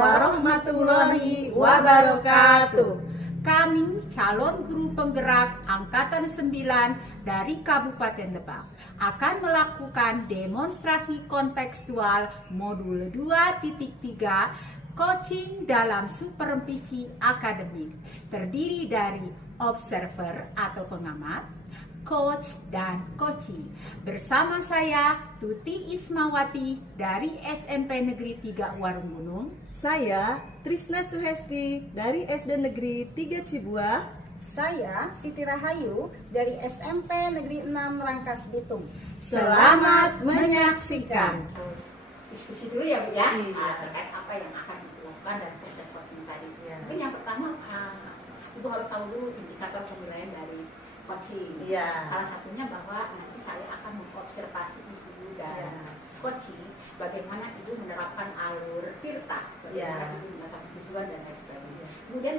warahmatullahi wabarakatuh. Kami calon guru penggerak Angkatan 9 dari Kabupaten Lebak akan melakukan demonstrasi kontekstual modul 2.3 coaching dalam supervisi akademik, terdiri dari observer atau pengamat, coach dan coaching. Bersama saya Tuti Ismawati dari SMP Negeri 3 Warung Gunung. Saya Trisna Suhesti dari SD Negeri 3 Cibuah. Saya Siti Rahayu dari SMP Negeri 6 Rangkas Bitung. Selamat menyaksikan. Diskusi dulu ya Bu ya, Iya. terkait apa yang akan dilakukan dan proses coaching tadi. Iya. Mungkin yang pertama Ibu harus tahu dulu indikator penilaian dari coaching. Iya. Salah satunya bahwa nanti saya akan mengobservasi Ibu dan coaching bagaimana Ibu menerapkan alur tirta, bagaimana Iya. Ibu menetapkan tujuan dan lain sebagainya. Kemudian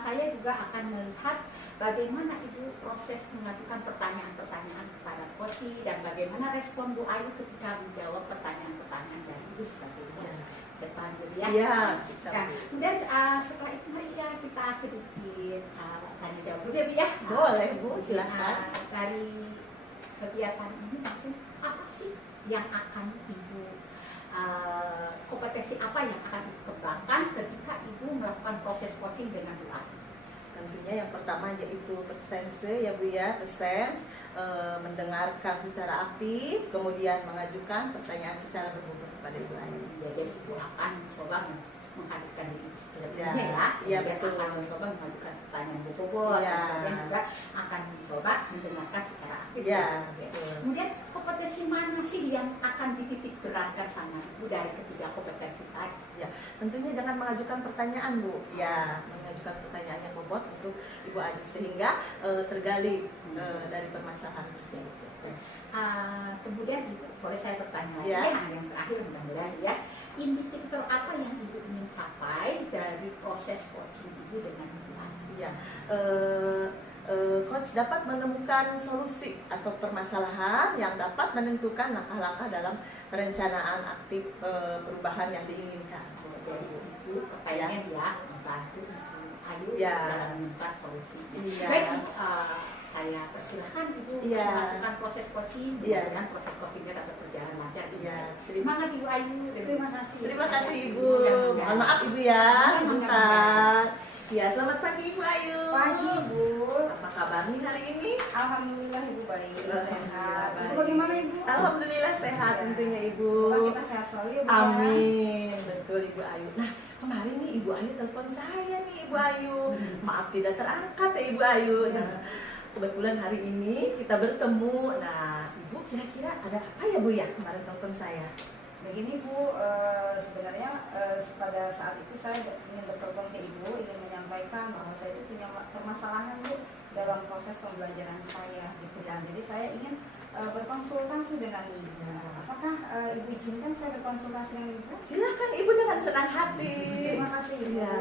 saya juga akan melihat bagaimana Ibu proses mengajukan pertanyaan-pertanyaan kepada coaching dan bagaimana respon Bu Ayu ketika menjawab pertanyaan-pertanyaan dari Ibu sebagai coach. Saya paham dulu ya. Iya. Nah, kemudian setelah itu mari ya kita sedikit tanya jawab dulu ya Bu ya. Nah, Boleh Bu, silahkan. dari kegiatan ini mungkin apa sih yang akan Ibu kompetensi apa yang akan Ibu kembangkan ketika Ibu melakukan proses coaching dengan Bu Ayu? Tentunya yang pertama yaitu presense ya Bu ya, presence, mendengarkan secara aktif, kemudian mengajukan pertanyaan secara berbobot kepada Ibu Ayu. Ya, jadi Ibu akan coba menghadirkan diri terlebihnya Ya, ya. iya, Kemudian betul. akan mencoba mengajukan pertanyaan berbobot. Ya. Kemudian juga akan mencoba mendengarkan secara aktif. Ya, Gitu. betul. Kemudian kompetensi mana sih yang akan dititik beratkan sama Ibu dari ketiga kompetensi tadi? Ya, tentunya dengan mengajukan pertanyaan Bu. Ya, mengajukan pertanyaan yang bobot untuk Ibu Ayu sehingga tergali dari permasalahan tersebut. Kemudian Ibu boleh saya bertanya lagi Ya. yang terakhir mudah-mudahan ya, indikator apa yang Ibu ingin capai dari proses coaching Ibu dengan Bu Ayu? Ya, coach dapat menemukan solusi atau permasalahan yang dapat menentukan langkah-langkah dalam perencanaan aktif perubahan yang diinginkan. Jadi Ibu pertanyaannya ya membantu Ibu Ayu Ya. dalam menemukan solusi. Iya. Baik, saya persilahkan Ibu Iya. melakukan proses coaching Iya. dengan proses coachingnya tetap berjalan lancar. Iya. Semangat Ibu Ayu. Terima kasih. Terima kasih Ibu. Mudah-mudahan. Mohon maaf Ibu ya, sebentar. Ya, selamat pagi Ibu Ayu. Pagi Bu. Apa kabar nih hari ini? Alhamdulillah Ibu baik, Alhamdulillah, sehat. baik. Ibu bagaimana Ibu? Alhamdulillah sehat Ya. tentunya Ibu. Semoga kita sehat selalu ya Bu. ya. Amin, betul Ibu Ayu. Nah, kemarin nih Ibu Ayu telepon saya nih Ibu Ayu. Maaf tidak terangkat ya Ibu Ayu. Nah, kebetulan hari ini kita bertemu. Nah, Ibu kira-kira ada apa ya Bu ya kemarin telepon saya? Begini Bu, sebenarnya pada saat itu saya ingin bertelepon ke Ibu, ingin menyampaikan bahwa saya itu punya permasalahan Bu dalam proses pembelajaran saya gitu kan. Jadi saya ingin berkonsultasi dengan Ibu. Apakah Ibu izinkan saya berkonsultasi dengan Ibu? Silahkan Ibu dengan senang hati. Terima kasih Ibu. Ya.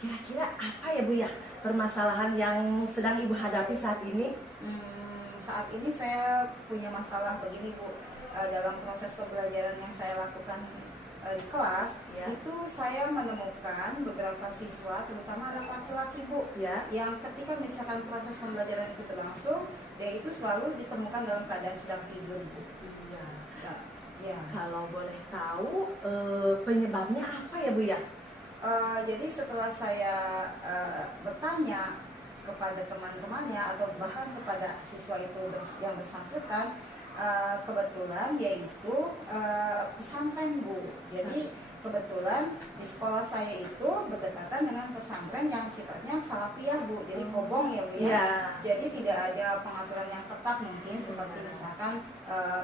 Kira-kira apa ya Bu ya permasalahan yang sedang Ibu hadapi saat ini? Saat ini saya punya masalah begini Bu. Dalam proses pembelajaran yang saya lakukan di kelas, Ya. itu saya menemukan beberapa siswa, terutama anak laki-laki Bu, Ya. yang ketika misalkan proses pembelajaran itu berlangsung, dia itu selalu ditemukan dalam keadaan sedang tidur Bu. Iya. Ya. Kalau boleh tahu penyebabnya apa ya Bu ya? Jadi setelah saya bertanya kepada teman-temannya atau bahkan kepada siswa itu yang bersangkutan, kebetulan dia itu pesantren Bu. Jadi kebetulan di sekolah saya itu berdekatan dengan pesantren yang sifatnya salafiyah Bu. Jadi kobong ya Bu ya. Iya. Jadi tidak ada pengaturan yang ketat mungkin seperti misalkan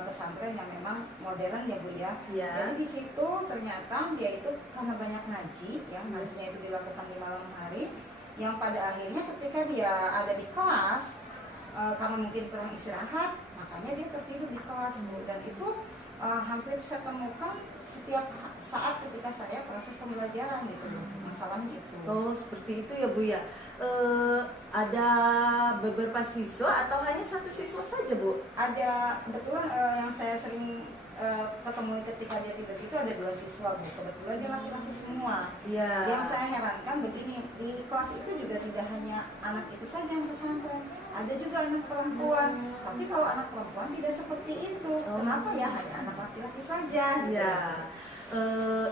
pesantren yang memang modern ya Bu ya. Iya. Jadi di situ ternyata dia itu karena banyak ngaji, ya ngajinya itu dilakukan di malam hari, yang pada akhirnya ketika dia ada di kelas karena mungkin kurang istirahat, makanya dia tertidur di kelas Bu. Dan itu hampir saya temukan setiap saat ketika saya proses pembelajaran gitu Bu. Masalahnya itu. Oh, seperti itu ya Bu ya. Ada beberapa siswa atau hanya satu siswa saja Bu? Ada kebetulan yang saya sering ketemu ketika dia tidur itu ada 2 siswa Bu, kebetulan dia laki-laki semua. Iya. Yang saya herankan begini, di kelas itu juga tidak hanya anak itu saja yang pesantren, ada juga anak perempuan. Tapi kalau anak perempuan tidak seperti itu. Kenapa ya hanya anak laki-laki saja? Ya,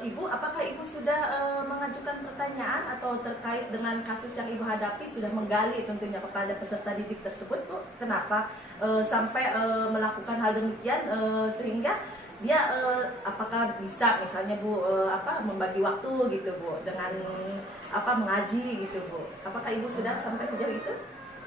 Ibu, apakah Ibu sudah mengajukan pertanyaan atau terkait dengan kasus yang Ibu hadapi, sudah menggali tentunya kepada peserta didik tersebut, Bu? Kenapa sampai melakukan hal demikian sehingga dia apakah bisa misalnya Bu membagi waktu gitu Bu dengan mengaji gitu Bu? Apakah Ibu sudah sampai sejauh itu?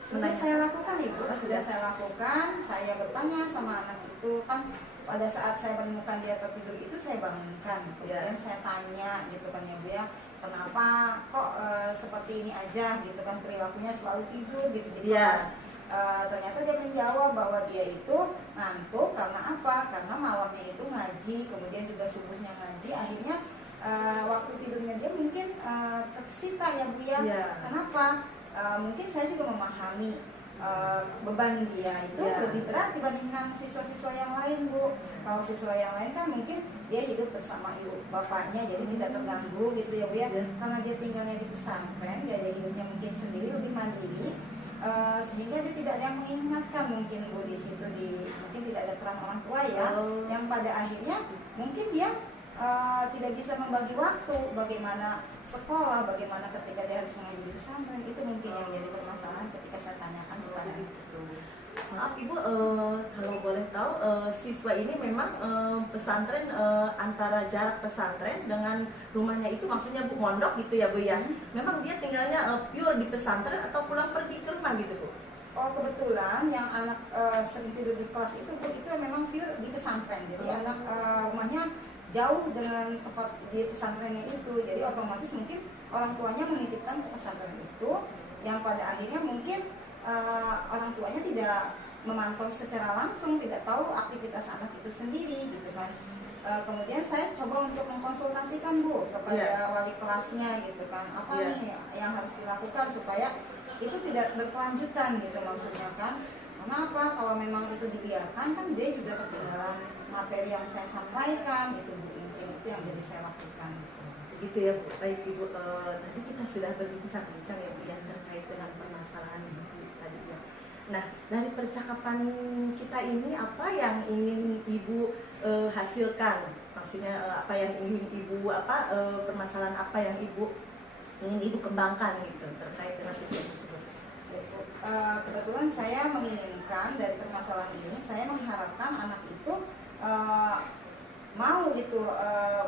Sudah saya lakukan Ibu, sudah saya lakukan. Saya bertanya sama anak itu kan. Pada saat saya menemukan dia tertidur itu saya bangunkan, kemudian saya tanya gitu kan ya Bu ya, kenapa kok seperti ini aja gitu kan, perilakunya selalu tidur gitu di kelas. Ternyata dia menjawab bahwa dia itu ngantuk karena apa? Karena malamnya itu ngaji, kemudian juga subuhnya ngaji, akhirnya waktu tidurnya dia mungkin tersita ya Bu ya. Kenapa? Mungkin saya juga memahami beban dia itu lebih berat dibandingkan siswa-siswa yang lain Bu. Kalau siswa yang lain kan mungkin dia hidup bersama ibu bapaknya, jadi tidak terganggu gitu ya Bu ya. Karena dia tinggalnya di pesantren, dia hidupnya mungkin sendiri, lebih mandiri, sehingga dia tidak ada yang mengingatkan mungkin Bu di situ, mungkin tidak ada peran orang tua ya, yang pada akhirnya mungkin dia tidak bisa membagi waktu, bagaimana sekolah, bagaimana ketika dia harus mengaji di pesantren, itu mungkin yang jadi permasalahan ketika saya tanyakan kepada itu. Maaf Ibu, kalau boleh tahu siswa ini memang pesantren antara jarak pesantren dengan rumahnya itu maksudnya Bu mondok gitu ya Bu ya? Memang dia tinggalnya pure di pesantren atau pulang pergi ke rumah gitu Bu? Oh kebetulan yang anak sering tidur di kelas itu Bu, itu memang pure di pesantren, jadi anak rumahnya jauh dengan tempat di pesantrennya itu, jadi otomatis mungkin orang tuanya menitipkan ke pesantren itu, yang pada akhirnya mungkin orang tuanya tidak memantau secara langsung, tidak tahu aktivitas anak itu sendiri gitu kan. Kemudian saya coba untuk mengkonsultasikan Bu kepada wali kelasnya gitu kan, apa nih yang harus dilakukan supaya itu tidak berkelanjutan gitu maksudnya kan. Kenapa? Kalau memang itu dibiarkan kan dia juga ketinggalan materi yang saya sampaikan itu Bu, mungkin itu yang jadi saya lakukan. Begitu ya Bu. Baik Ibu, tadi kita sudah berbincang-bincang ya Bu yang terkait dengan permasalahan Ibu tadi ya. Nah, dari percakapan kita ini apa yang ingin Ibu hasilkan? Maksudnya apa yang ingin Ibu permasalahan apa yang Ibu ingin Ibu kembangkan gitu terkait dengan siswa tersebut? Kebetulan saya menginginkan dari permasalahan ini, saya mengharapkan anak itu mau itu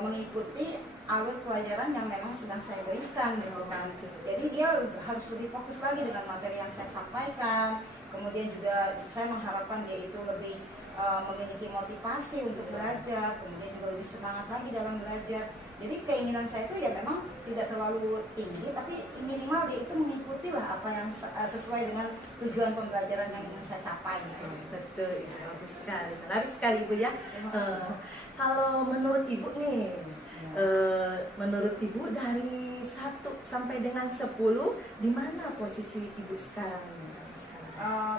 mengikuti alur pelajaran yang memang sedang saya berikan gitu kan. Jadi dia harus lebih fokus lagi dengan materi yang saya sampaikan. Kemudian juga saya mengharapkan dia itu lebih memiliki motivasi untuk belajar, kemudian juga lebih semangat lagi dalam belajar. Jadi keinginan saya itu ya memang tidak terlalu tinggi, tapi minimal dia itu mengikuti lah apa yang sesuai dengan tujuan pembelajaran yang ingin saya capai. Betul, Ibu, bagus sekali, menarik sekali Ibu ya. Kalau menurut Ibu nih, menurut Ibu dari 1 sampai dengan 10, di mana posisi Ibu sekarang?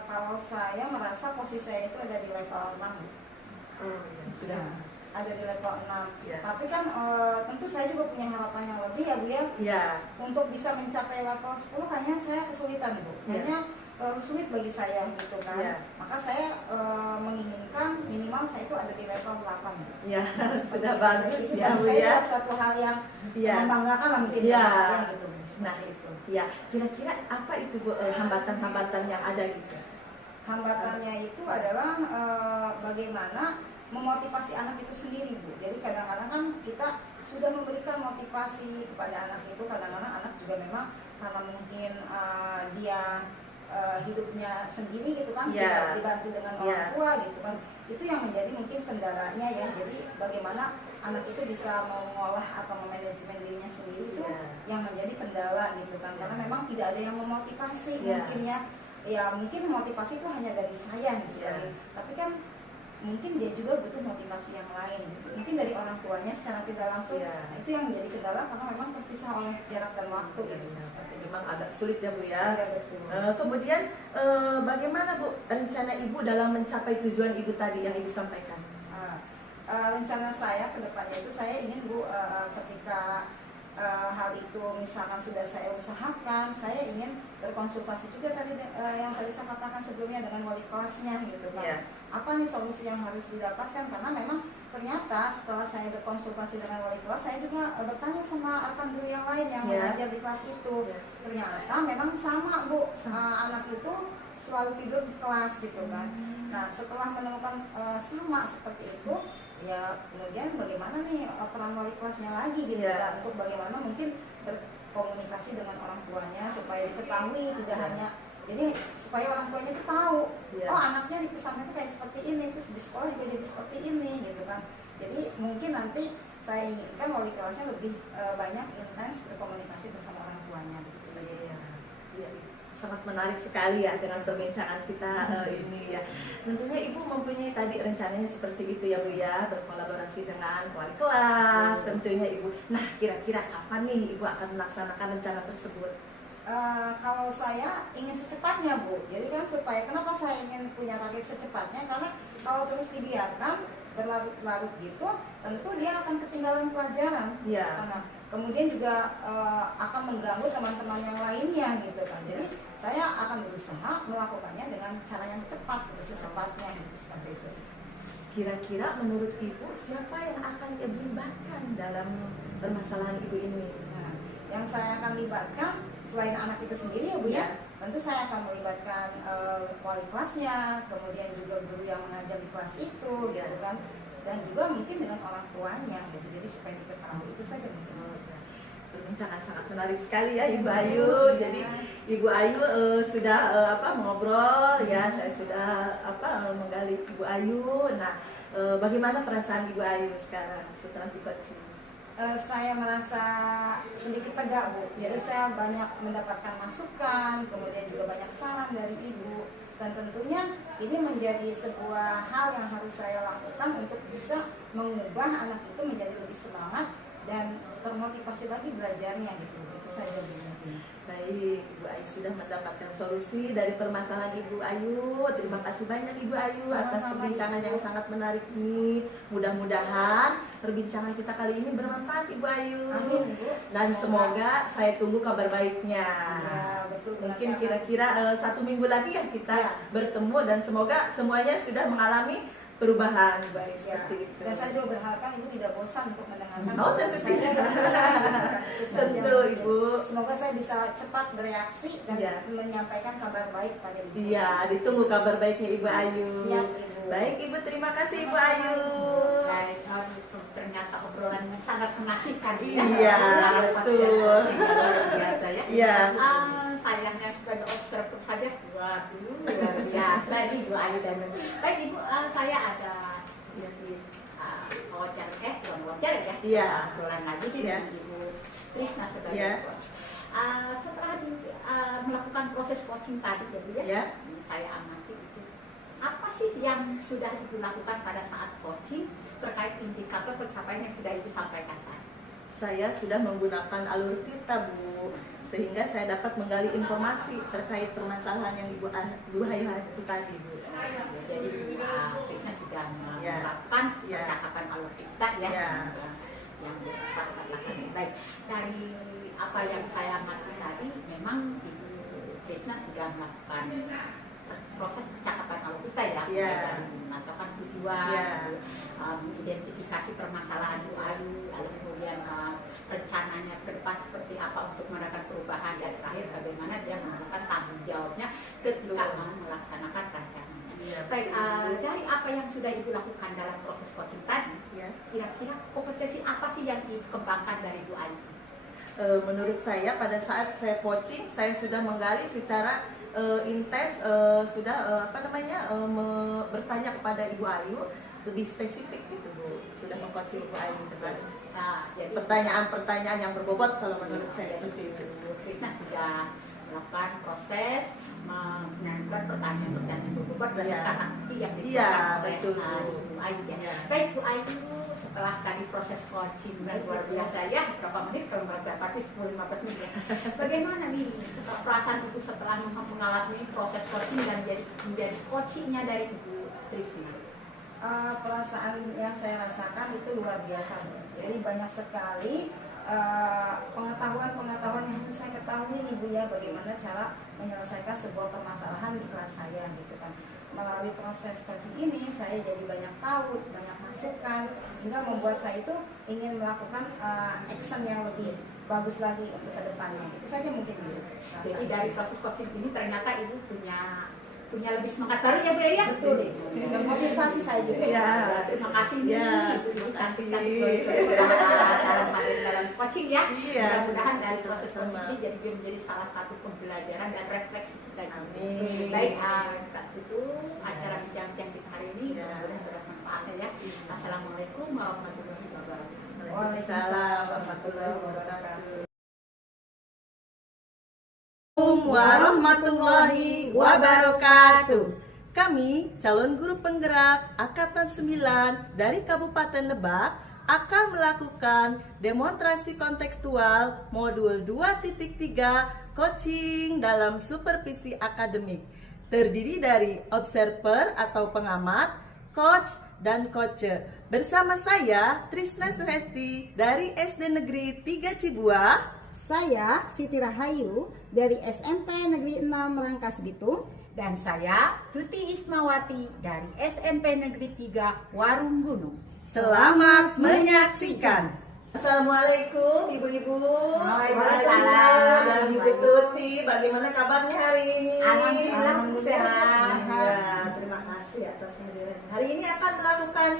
Kalau saya merasa posisi saya itu ada di level 6. Sudah. Ada di level 6. Ya. Tapi kan tentu saya juga punya harapan yang lebih ya Bu ya. Ya. Untuk bisa mencapai level 10 kayaknya saya kesulitan Bu. Kayaknya terlalu sulit bagi saya gitu kan. Ya. Maka saya menginginkan minimal saya itu ada di level 8 Bu. Ya, sudah itu. bagus Itu ya bagi Bu saya ya. suatu hal yang Ya. membanggakan lah mungkin Ya. bagi saya gitu. Nah itu. Ya, kira-kira apa itu Bu hambatan-hambatan yang ada gitu? Hambatannya itu adalah bagaimana memotivasi anak itu sendiri Bu. Jadi kadang-kadang kan kita sudah memberikan motivasi kepada anak itu, kadang-kadang anak juga memang karena mungkin dia hidupnya sendiri gitu kan, tidak dibantu dengan orang tua gitu kan. Itu yang menjadi mungkin kendalanya ya. Jadi bagaimana anak itu bisa mengolah atau memanajemen dirinya sendiri itu yang menjadi kendala gitu kan. Karena memang tidak ada yang memotivasi mungkin ya. Ya mungkin motivasi itu hanya dari saya misalnya. Tapi kan mungkin dia juga butuh motivasi yang lain gitu. Mungkin dari orang tuanya secara tidak langsung. Nah, itu yang menjadi kendala karena memang terpisah oleh jarak dan waktu gitu. Seperti itu. Memang agak sulit ya Bu ya. Betul. Kemudian bagaimana Bu rencana Ibu dalam mencapai tujuan Ibu tadi yang Ibu sampaikan? rencana saya ke depannya itu saya ingin Bu, ketika hal itu misalkan sudah saya usahakan, saya ingin berkonsultasi juga tadi yang tadi saya katakan sebelumnya dengan wali kelasnya gitu kan. Iya. Apa nih solusi yang harus didapatkan, karena memang ternyata setelah saya berkonsultasi dengan wali kelas, saya juga bertanya sama rekan guru yang lain yang mengajar di kelas itu. Ternyata memang sama Bu, anak itu selalu tidur di kelas gitu kan. Nah setelah menemukan sama seperti itu, ya kemudian bagaimana nih peran wali kelasnya lagi gitu kan, untuk bagaimana mungkin berkomunikasi dengan orang tuanya supaya diketahui, tidak hanya jadi supaya orang tuanya itu tahu, oh anaknya di pesantren kayak seperti ini, terus di sekolah juga jadi seperti ini gitu kan. Jadi mungkin nanti saya inginkan wali kelasnya lebih banyak intens berkomunikasi bersama orang tuanya gitu saja. Iya, sangat menarik sekali ya dengan perbincangan kita ini ya. Tentunya Ibu mempunyai tadi rencananya seperti itu ya Bu ya, berkolaborasi dengan wali kelas tentunya Ibu. Nah kira-kira kapan nih Ibu akan melaksanakan rencana tersebut? Kalau saya ingin secepatnya Bu, jadi kan supaya kenapa saya ingin punya target secepatnya, karena kalau terus dibiarkan berlarut-larut gitu, tentu dia akan ketinggalan pelajaran. Karena kemudian juga akan mengganggu teman-teman yang lainnya gitu kan. Jadi saya akan berusaha melakukannya dengan cara yang cepat, secepatnya gitu, seperti itu. Kira-kira menurut Ibu siapa yang akan Ibu libatkan dalam permasalahan Ibu ini? Nah, yang saya akan libatkan selain anak itu sendiri ya Bu ya, tentu saya akan melibatkan wali kelasnya, kemudian juga guru yang mengajar di kelas itu gitu kan, dan juga mungkin dengan orang tuanya gitu. Jadi supaya diketahui, itu saja mungkin. Perbincangan sangat menarik sekali ya Ibu Ayu. Jadi Ibu Ayu sudah mengobrol ya, saya sudah menggali Ibu Ayu. Nah, bagaimana perasaan Ibu Ayu sekarang setelah di coaching? Saya merasa sedikit tegak Bu, jadi saya banyak mendapatkan masukan, kemudian juga banyak saran dari Ibu, dan tentunya ini menjadi sebuah hal yang harus saya lakukan untuk bisa mengubah anak itu menjadi lebih semangat dan termotivasi lagi belajarnya gitu. Itu saja Bu. Baik, Ibu Ayu sudah mendapatkan solusi dari permasalahan Ibu Ayu. Terima kasih banyak Ibu Ayu atas perbincangan yang sangat menarik ini. Mudah-mudahan perbincangan kita kali ini bermanfaat Ibu Ayu. Amin Ibu. Dan semoga saya tunggu kabar baiknya. Ya, betul. Mungkin kira-kira 1 minggu lagi ya kita bertemu, dan semoga semuanya sudah mengalami perubahan baik seperti itu. Dan saya juga berharap Ibu tidak bosan untuk mendengarkan. Oh, tentu tidak. Tentu Ibu. Semoga saya bisa cepat bereaksi dan menyampaikan kabar baik pada Ibu. Iya, ditunggu kabar baiknya Ibu Ayu. Siap Ibu. Baik Ibu, terima kasih Ibu Ayu. Baik, ternyata obrolannya sangat mengasihkan. Iya, betul. Biasa ya. Iya. Sayangnya sebagai observer saja, waduh luar biasa nih Ibu Ayu dan baik Ibu, saya ada sedikit wawancara ya. Iya. Obrolan lagi dengan Ibu Trisna sebagai coach. Setelah melakukan proses coaching tadi ya Bu ya, saya amati itu. Apa sih yang sudah Ibu lakukan pada saat coaching terkait indikator pencapaian yang sudah Ibu sampaikan tadi? Saya sudah menggunakan alur Tirta Bu, sehingga saya dapat menggali informasi terkait permasalahan yang Ibu Ayu itu tadi Bu. Jadi Krisna sudah menerapkan percakapan alur Tirta ya. Yang lakukan. Baik, dari apa yang saya amati tadi, memang Ibu Trisna sudah melakukan proses percakapan alur Tirta ya, dari menentukan tujuan, identifikasi permasalahan Ibu Ayu, lalu kemudian rencananya ke depan seperti apa untuk melakukan perubahan, dan terakhir bagaimana dia melakukan tanggung jawabnya ketika melaksanakan rencananya. Baik, dari apa yang sudah Ibu lakukan dalam proses coaching tadi, kira-kira kompetensi apa sih yang dikembangkan dari Ibu Ayu? Menurut saya pada saat saya coaching, saya sudah menggali secara intens, sudah bertanya kepada Ibu Ayu lebih spesifik gitu Bu, sudah mengcoaching Ibu Ayu dengan jadi pertanyaan-pertanyaan yang berbobot kalau menurut saya seperti itu. Krisna sudah melakukan proses menanyakan pertanyaan-pertanyaan berbobot dan kata kunci yang dikeluarkan oleh betul. Ibu Ayu ya. Baik Bu Ayu, setelah tadi proses coaching dan luar biasa ya, berapa menit kalau berapa sih 10-15 menit ya. Bagaimana nih perasaan Ibu setelah mengalami proses coaching dan menjadi coachingnya dari Ibu Trisna? perasaan yang saya rasakan itu luar biasa. Jadi banyak sekali pengetahuan yang harus saya ketahui nih Bu ya, bagaimana cara menyelesaikan sebuah permasalahan di kelas saya gitu kan. Melalui proses coaching ini saya jadi banyak tahu, banyak masukan, hingga membuat saya itu ingin melakukan action yang lebih bagus lagi untuk kedepannya. Itu saja mungkin Ibu. Jadi dari proses coaching ini ternyata Ibu punya lebih semangat baru ya Bu ya? Betul Ibu. Termotivasi saya juga. Ya. Terima kasih Ibu cantik-cantik dalam coaching ya. Iya. Mudah-mudahan dari proses coaching ini jadi menjadi salah satu pembelajaran dan refleksi kita. Amin. Baik, itu acara bincang-bincang kita hari ini mudah-mudahan bermanfaat ya. Assalamualaikum warahmatullahi wabarakatuh. Waalaikumsalam warahmatullahi wabarakatuh. Warahmatullahi wabarakatuh. Kami calon guru penggerak Angkatan 9 dari Kabupaten Lebak akan melakukan demonstrasi kontekstual modul 2.3 coaching dalam supervisi akademik. Terdiri dari observer atau pengamat, coach, dan coacher. Bersama saya Trisna Suhesti dari SD Negeri 3 Cibuah. Saya Siti Rahayu dari SMP Negeri 6 Rangkas Bitung. Dan saya Tuti Ismawati dari SMP Negeri 3 Warung Gunung. Selamat menyaksikan. Assalamualaikum ibu-ibu. Waalaikumsalam. Dan Ibu Tuti, bagaimana kabarnya hari ini? Alhamdulillah, sehat. sehat. Ya, terima kasih atas kehadiran. Hari ini akan melakukan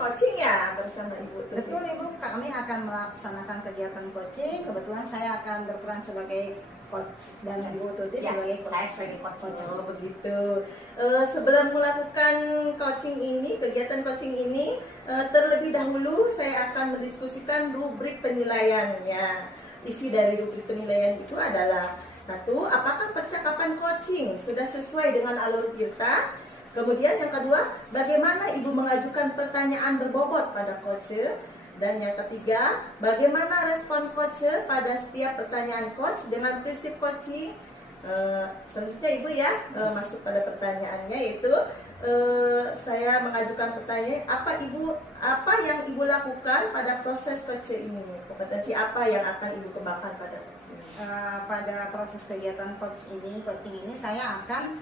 coaching ya bersama Ibu Tuti. Betul Ibu, kami akan melaksanakan kegiatan coaching. Kebetulan saya akan berperan sebagai coach dan Ibu Tuti Ya, sebagai coach. saya sebagai coach. Oh begitu. Sebelum melakukan coaching ini, kegiatan coaching ini, terlebih dahulu saya akan mendiskusikan rubrik penilaiannya. Isi dari rubrik penilaian itu adalah: 1. Apakah percakapan coaching sudah sesuai dengan alur kita? Kemudian yang kedua, bagaimana Ibu mengajukan pertanyaan berbobot pada coach? Dan yang ketiga, bagaimana respon coach pada setiap pertanyaan coach dengan prinsip coaching? Selanjutnya Ibu ya, masuk pada pertanyaannya, yaitu saya mengajukan pertanyaan, apa yang Ibu lakukan pada proses coaching ini? Kompetensi apa yang akan Ibu kembangkan pada coaching ini? Pada proses kegiatan coaching ini saya akan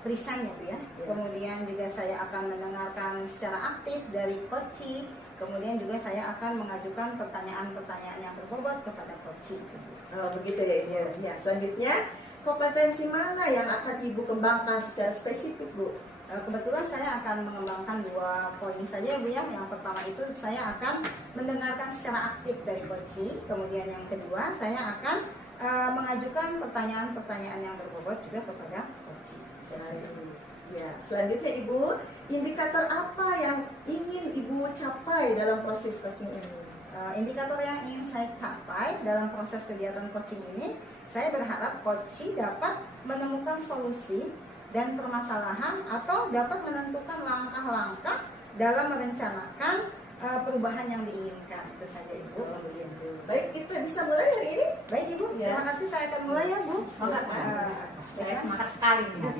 present ya Bu ya. Kemudian juga saya akan mendengarkan secara aktif dari coaching. Kemudian juga saya akan mengajukan pertanyaan-pertanyaan yang berbobot kepada coaching. Oh, begitu ya Ibu. Ya, selanjutnya kompetensi mana yang akan Ibu kembangkan secara spesifik Bu? Kebetulan saya akan mengembangkan 2 poin saja Bu ya. Yang pertama itu saya akan mendengarkan secara aktif dari coaching. Kemudian yang kedua saya akan mengajukan pertanyaan-pertanyaan yang berbobot juga kepada coaching. Ya, selanjutnya Ibu, indikator apa yang ingin Ibu capai dalam proses coaching ini? Indikator yang ingin saya capai dalam proses kegiatan coaching ini, saya berharap coaching dapat menemukan solusi dan permasalahan atau dapat menentukan langkah-langkah dalam merencanakan perubahan yang diinginkan. Itu saja Ibu. Baik, kita bisa mulai hari ini? Baik Ibu, Ya. terima kasih, saya akan mulai ya Bu. Semangat, saya semangat sekali nih.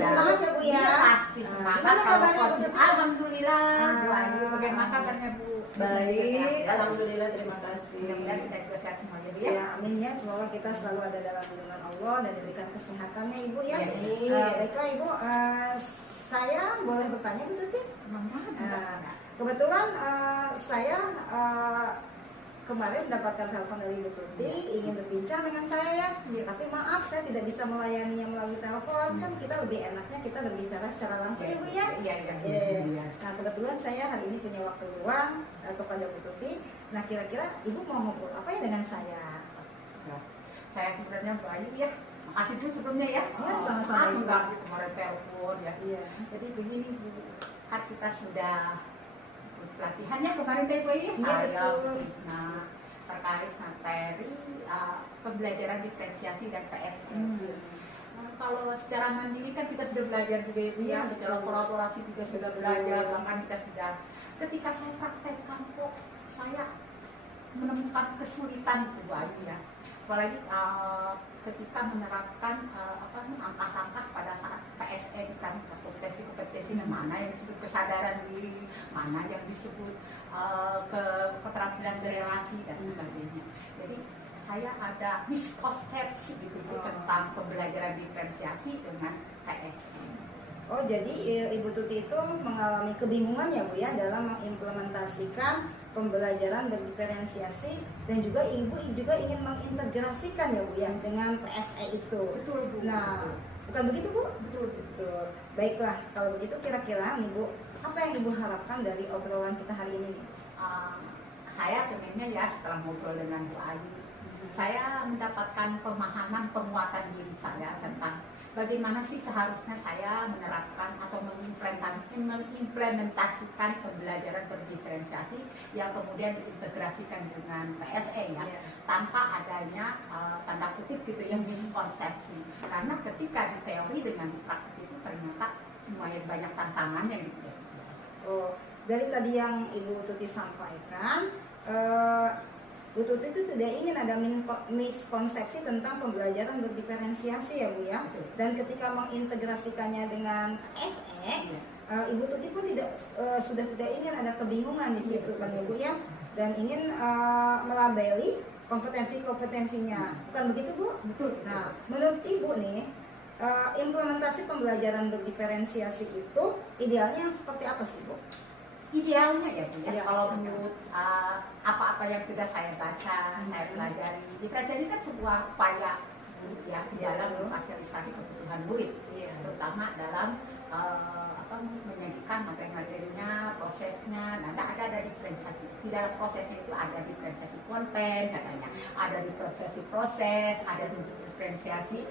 Semangat ya Bu ya. Iya, pasti semangat. Gimana Kalau kabarnya, Bu coaching, Tuti? alhamdulillah. Bu Ayu, bagaimana kabarnya Bu? Baik, alhamdulillah, terima kasih. Mudah-mudahan kita juga sehat semuanya Bu ya. Ya, amin ya. Semoga kita selalu ada dalam lindungan Allah dan diberikan kesehatannya Ibu ya. Amin. Baiklah Ibu, saya boleh bertanya Bu Tuti? Kebetulan saya kemarin mendapatkan telepon dari Bu Tuti ingin berbincang dengan saya ya. Tapi maaf saya tidak bisa melayani yang melalui telepon. Kan kita lebih enaknya kita berbicara secara langsung ya Bu ya. Iya. Nah kebetulan saya hari ini punya waktu luang kepada Bu Tuti. Nah kira-kira Ibu mau ngobrol apa ya dengan saya? Saya sebenarnya Bu Ayu ya. Makasih dulu sebelumnya ya. Ya, sama-sama, Ibu. Mengganggu kemarin telepon ya. Iya. Jadi begini Bu, kan kita sudah pelatihannya kemarin tadi Bu Ayu. Iya, Saya, betul. Krisna, terkait materi pembelajaran diferensiasi dan PSM. Kalau secara mandiri kan kita sudah belajar juga Ibu ya, Iya, secara betul. kolaborasi juga sudah belajar, bahkan kita sudah. Ketika saya praktekkan kok saya menemukan kesulitan Bu Ayu ya, apalagi ketika menerapkan langkah-langkah pada saat PSE kita kompetensi mana yang disebut kesadaran diri, mana yang disebut keterampilan berelasi dan sebagainya. Jadi saya ada miskonsepsi gitu tentang pembelajaran diferensiasi dengan PSE. Oh, jadi Ibu Tuti itu mengalami kebingungan ya Bu ya dalam mengimplementasikan pembelajaran berdiferensiasi, dan juga Ibu juga ingin mengintegrasikan ya Bu ya dengan PSE itu. Betul Bu. Nah, bukan begitu Bu? Betul. Baiklah, kalau begitu kira-kira Ibu, apa yang Ibu harapkan dari obrolan kita hari ini nih? Saya pengennya ya setelah ngobrol dengan Bu Ayu, saya mendapatkan pemahaman penguatan diri saya tentang bagaimana sih seharusnya saya menerapkan atau mengimplementasikan pembelajaran berdiferensiasi yang kemudian diintegrasikan dengan PSE ya, tanpa adanya tanda kutip gitu yang miskonsepsi. Karena ketika di teori dengan praktik itu ternyata lumayan banyak tantangannya gitu ya. Oh, dari tadi yang Ibu Tuti sampaikan, Bu Tuti itu tidak ingin ada miskonsepsi tentang pembelajaran berdiferensiasi ya Bu ya. Dan ketika mengintegrasikannya dengan PSE, Ibu Tuti pun sudah tidak ingin ada kebingungan di situ kan ya Bu ya. Dan ingin melabeli kompetensinya. Bukan begitu Bu? Betul. Nah, menurut Ibu nih, implementasi pembelajaran berdiferensiasi itu idealnya yang seperti apa sih Bu? Idealnya ya Bu ya, Iya. kalau menurut apa-apa yang sudah saya baca, saya pelajari, diferensiasi kan sebuah upaya ya dalam memfasilitasi kebutuhan murid, terutama dalam menyajikan materi-materinya, prosesnya. Nah, ada diferensiasi. Di dalam prosesnya itu ada diferensiasi konten katanya, ada diferensiasi proses, ada diferensiasi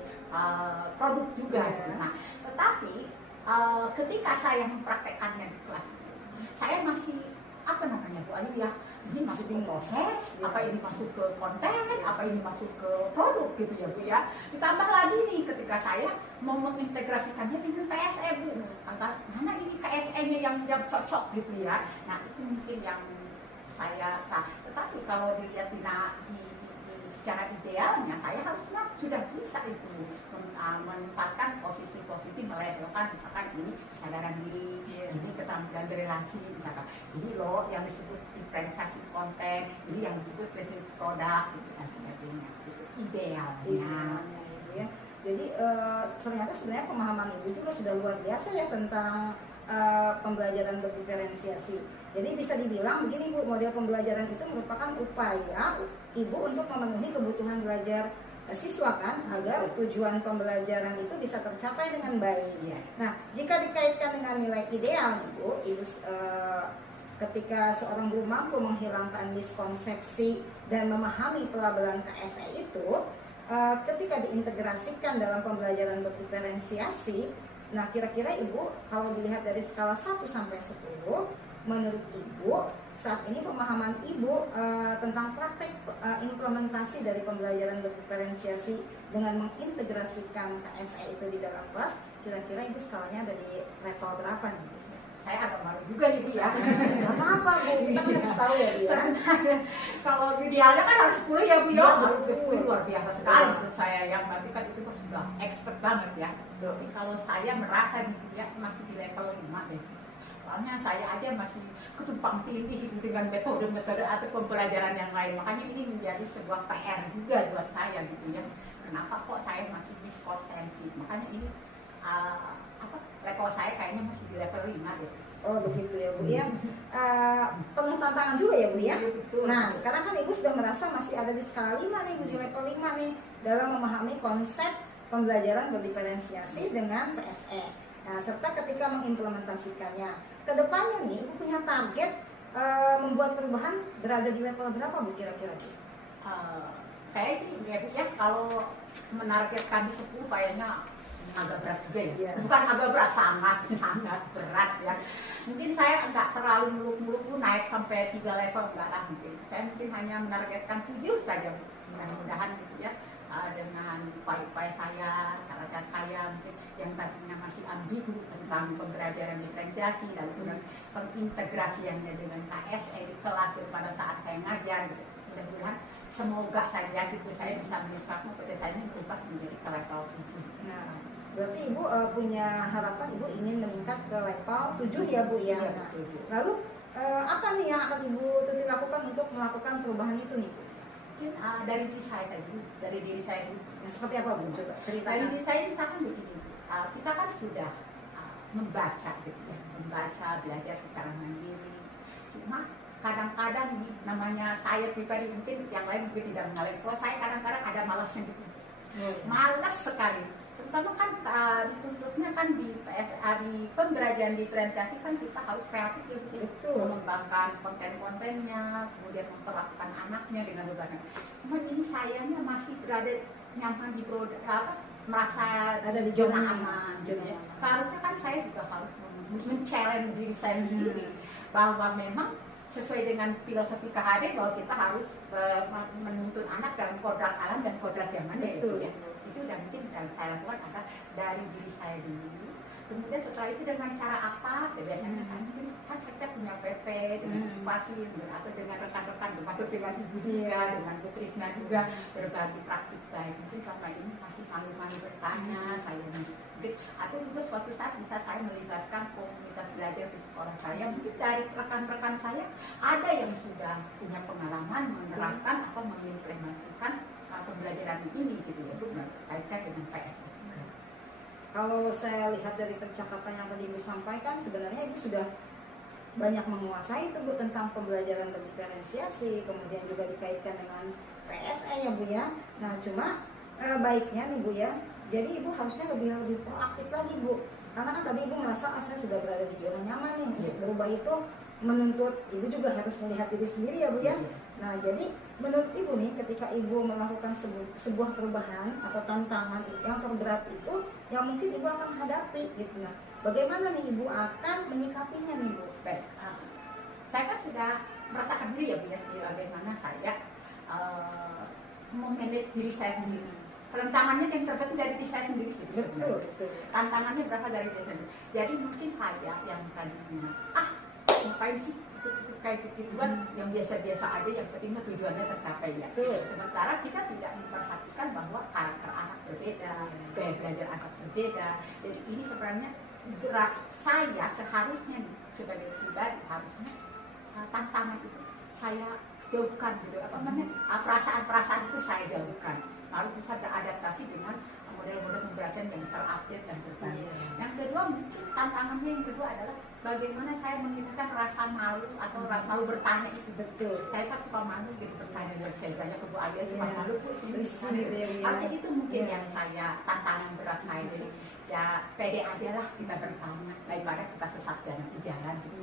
produk juga. Nah, tetapi ketika saya mempraktekkannya di kelas, saya masih Bu Ayu ya, ini masuk ke proses, apa ini masuk ke konten, apa ini masuk ke produk gitu ya Bu ya. Ditambah lagi nih ketika saya mau mengintegrasikannya dengan PSE Bu, mana ini PSE-nya yang cocok gitu ya. Nah, itu mungkin yang saya tetapi kalau dilihat secara idealnya saya harusnya sudah bisa itu menempatkan posisi-posisi melevelkan, misalkan ini kesadaran diri, ini keterampilan berelasi, misalkan ini loh yang disebut diferensiasi konten, ini yang disebut teknik produk gitu, dan sebagainya. Itu idealnya. Ya. Jadi ternyata sebenarnya pemahaman Ibu juga sudah luar biasa ya tentang pembelajaran berdiferensiasi. Jadi bisa dibilang begini Bu, model pembelajaran itu merupakan upaya Ibu untuk memenuhi kebutuhan belajar siswa kan, agar tujuan pembelajaran itu bisa tercapai dengan baik. Nah, jika dikaitkan dengan nilai ideal Ibu ketika seorang guru mampu menghilangkan miskonsepsi dan memahami pelabelan KSE itu, ketika diintegrasikan dalam pembelajaran berdiferensiasi, nah kira-kira Ibu kalau dilihat dari skala 1 sampai 10, menurut Ibu saat ini pemahaman Ibu tentang praktek implementasi dari pembelajaran berdiferensiasi dengan mengintegrasikan KSE itu di dalam kelas, kira-kira Ibu skalanya ada di level berapa nih? Saya agak malu juga nih Bu ya. Gak apa-apa Bu, kita kan harus tahu ya Bu ya. Kalau idealnya kan harus 10 ya Bu ya. 10 luar biasa sekali menurut saya, yang berarti kan itu sudah expert banget ya. Tapi kalau saya merasa ya masih di level 5 deh. Soalnya saya aja masih ketumpang tindih dengan metode-metode atau pembelajaran yang lain. Makanya ini menjadi sebuah PR juga buat saya gitu ya. Kenapa kok saya masih miskonsepsi? Makanya ini level saya kayaknya masih di level 5 deh. Oh begitu ya Bu ya. Penuh tantangan juga ya Bu ya. Nah sekarang kan Ibu sudah merasa masih ada di skala 5 nih Bu, di level 5 nih dalam memahami konsep pembelajaran berdiferensiasi dengan PSE. Nah serta ketika mengimplementasikannya, kedepannya nih Ibu punya target membuat perubahan berada di level berapa Bu kira-kira Bu? Kayaknya sih ya Bu ya, kalau menargetkan di 10 kayaknya agak berat juga ya. Bukan agak berat, sangat berat ya. Mungkin saya enggak terlalu muluk-muluk naik sampai 3 level, enggak lah mungkin. Saya mungkin hanya menargetkan 7 saja. Mudah-mudahan gitu ya, dengan upaya-upaya saya, cara saya mungkin yang tadinya masih ambigu tentang pembelajaran diferensiasi dan kemudian pengintegrasiannya dengan KSE di kelas pada saat saya ngajar gitu. Mudah-mudahan semoga saja gitu saya bisa meningkatkan pada saya ini berubah menjadi ke level 7. Nah, Berarti Ibu punya harapan Ibu ingin meningkat ke level 7 ya Bu ya. Iya, Nah, betul, Bu. lalu apa nih yang akan Ibu Tuti lakukan untuk melakukan perubahan itu nih Bu? Mungkin dari diri saya dulu, dari diri saya dulu. Nah, seperti apa Bu? Coba Dari ceritakan. diri saya misalkan begini, kita kan sudah membaca gitu ya, membaca, belajar secara mandiri. Cuma kadang-kadang nih, namanya saya pribadi, mungkin yang lain mungkin tidak mengalami. Kalau saya kadang-kadang ada malasnya gitu, malas sekali. Terutama kan dituntutnya kan di PSA, di pembelajaran diferensiasi kan kita harus kreatif ya, Betul. mengembangkan konten-kontennya, kemudian memperlakukan anaknya dengan berbagai. Cuma ini sayanya masih berada nyaman di merasa Ada di zona zona aman. nyaman. Gitu ya. Seharusnya kan saya juga harus men-challenge diri saya sendiri bahwa memang sesuai dengan filosofi KHD bahwa kita harus menuntun anak dalam kodrat alam dan kodrat zaman Betul. ya. Itu udah mungkin yang saya lakukan adalah dari diri saya dulu. Kemudian setelah itu dengan cara apa? Saya biasanya kan saya punya PP dengan pasti atau dengan rekan-rekan termasuk dengan Ibu juga, dengan Bu Trisna juga berbagi praktik baik. Mungkin selama ini masih malu-malu bertanya saya mungkin, atau juga suatu saat bisa saya melibatkan komunitas belajar di sekolah saya. Mungkin dari rekan-rekan saya ada yang sudah punya pengalaman menerapkan atau mengimplementasikan pembelajaran ini gitu ya, Bu, berkaitan dengan PSS. Kalau saya lihat dari percakapan yang tadi Ibu sampaikan, sebenarnya Ibu sudah banyak menguasai itu Bu tentang pembelajaran berdiferensiasi, kemudian juga dikaitkan dengan PSE ya Bu ya. Nah cuma baiknya nih Bu ya, jadi Ibu harusnya lebih proaktif lagi Bu. Karena kan tadi Ibu merasa saya sudah berada di zona nyaman nih. Untuk berubah itu menuntut Ibu juga harus melihat diri sendiri ya Bu ya. Nah jadi menurut Ibu nih, ketika Ibu melakukan sebuah perubahan atau tantangan yang terberat itu, yang mungkin Ibu akan hadapi gitu. Nah, bagaimana nih Ibu akan menyikapinya nih Bu? Baik, saya kan sudah merasakan diri ya Bu ya, bagaimana saya memanage diri saya sendiri. Tantangannya yang terberat dari diri saya sendiri sih. Betul, betul. Tantangannya berasal dari diri sendiri. Jadi mungkin kayak yang tadinya, ngapain sih kayak begituan yang biasa-biasa aja, yang pentingnya tujuannya tercapai ya. Betul. Sementara kita tidak memperhatikan bahwa karakter anak berbeda, gaya belajar anak berbeda. Jadi ini sebenarnya gerak saya seharusnya sebagai pribadi harusnya tantangan itu saya jauhkan gitu, apa namanya, perasaan-perasaan itu saya jauhkan. Harus bisa beradaptasi dengan model-model pembelajaran yang terupdate dan terbaru. Yang kedua mungkin tantangannya yang kedua adalah bagaimana saya menghilangkan rasa malu atau malu bertanya itu. Betul. Saya tak suka malu gitu bertanya, dan saya banyak ke Bu Aya suka malu Bu sini. Gitu ya, Bu, ya. Artinya itu mungkin yang saya tantangan berat saya. Jadi ya pede aja lah kita bertanya daripada kita sesat jalan di jalan gitu.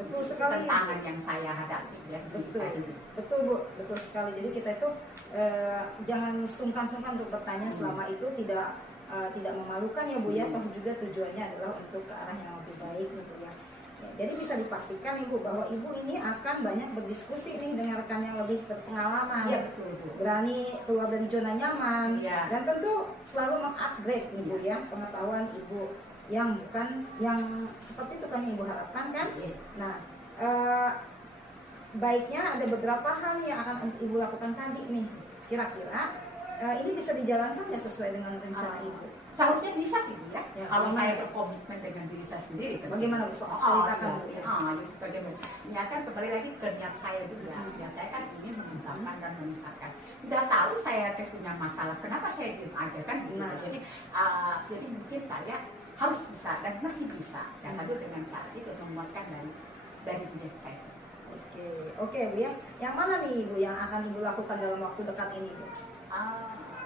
Betul sekali. Tantangan yang saya hadapi ya. Betul, betul Bu, betul sekali. Jadi kita itu jangan sungkan-sungkan untuk bertanya selama itu tidak memalukan ya Bu ya. Toh juga tujuannya adalah untuk ke arah yang lebih baik gitu ya. Jadi bisa dipastikan Ibu bahwa Ibu ini akan banyak berdiskusi nih dengan rekan yang lebih berpengalaman. Iya betul Bu. Berani keluar dari zona nyaman. Iya. Dan tentu selalu mengupgrade Ibu ya pengetahuan Ibu yang bukan yang seperti itu kan yang Ibu harapkan kan. Iya. Nah, baiknya ada beberapa hal yang akan Ibu lakukan tadi nih. Kira-kira ini bisa dijalankan nggak sesuai dengan rencana Ibu? Seharusnya bisa sih Bu ya. Ya, Kalau bagaimana? saya berkomitmen dengan diri saya sendiri. Bagaimana Bu? Ceritakan Bu ya. Jadi bagaimana? Ya kan kembali lagi ke niat saya juga. Ya saya kan ingin mengembangkan dan meningkatkan. Udah tahu saya punya masalah, kenapa saya diem aja kan? Gitu. Nah. Jadi mungkin saya harus bisa dan mesti bisa. Dan lalu dengan cara itu menguatkan dari diri saya. Oke Bu ya. Yang mana nih Ibu yang akan Ibu lakukan dalam waktu dekat ini Bu?